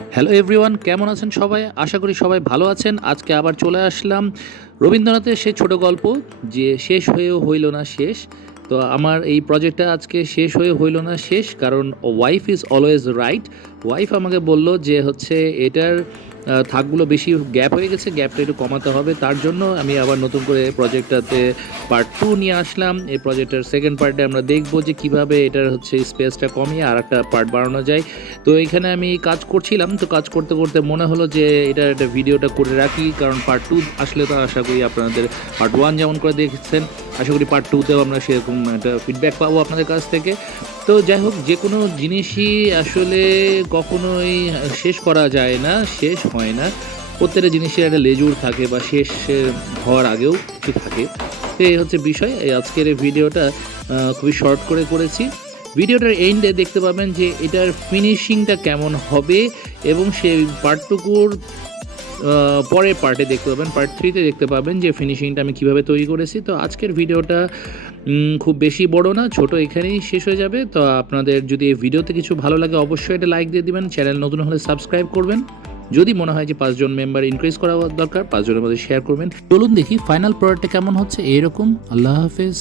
Hello everyone, কেমন আছেন সবাই? আশা করি সবাই ভালো আছেন। আজকে আবার চলে আসলাম রবীন্দ্রনাথের সেই ছোট গল্প, যে শেষ হয়েও হইল না শেষ। তো আমার এই প্রজেক্টটা আজকে শেষ হয়ে হইল না শেষ, কারণ wife is always right. Wife আমাকে বলল যে হচ্ছে এটার থাকগুলো বেশি গ্যাপ হয়ে গেছে, গ্যাপটা একটু কমাতে হবে। তার জন্য আমি আবার নতুন করে প্রজেক্টটাতে পার্ট 2 নিয়ে আসলাম। এই প্রজেক্টের সেকেন্ড পার্টে আমরা দেখব যে কিভাবে এটার হচ্ছে স্পেসটা কমিয়ে আর একটা পার্ট বাড়ানো যায়। তো এখানে আমি কাজ করছিলাম, তো কাজ করতে করতে মনে হলো যে এটা একটা ভিডিওটা করে রাখি, কারণ পার্ট 2 আসলে তো আশা করি আপনাদের পার্ট 1 যেমন করে দেখছেন, আশা করি পার্ট 2তেও আমরা সেরকম একটা ফিডব্যাক পাবো আপনাদের কাছ থেকে। তো যাই হোক, যে কোনো জিনিসই আসলে কখনোই শেষ করা যায় না, শেষ হয় না। প্রত্যেকটা জিনিসের একটা লেজুর থাকে বা শেষ হওয়ার আগেও কিছু থাকে। তো এই হচ্ছে বিষয়। এই আজকের এই ভিডিওটা খুবই শর্ট করে করেছি। ভিডিওটার এন্ডে দেখতে পাবেন যে এটার ফিনিশিংটা কেমন হবে, এবং সেই পার্টটুকুর পরের পার্টে দেখতে পাবেন, পার্ট 3তে দেখতে পাবেন যে ফিনিশিংটা আমি কিভাবে তৈরি করেছি। তো আজকের ভিডিওটা খুব বেশি বড় না, ছোট, এখানেই শেষ হয়ে যাবে। তো আপনাদের যদি এই ভিডিওতে কিছু ভালো লাগে অবশ্যই এটা লাইক দিয়ে দিবেন, চ্যানেল নতুন হলে সাবস্ক্রাইব করবেন। যদি মনে হয় যে 5 জন মেম্বার ইনক্রিজ করা দরকার, 5 জনের মধ্যে শেয়ার করবেন। চলুন দেখি ফাইনাল প্রোডাক্টটা কেমন হচ্ছে। এরকম। আল্লাহ হাফেজ।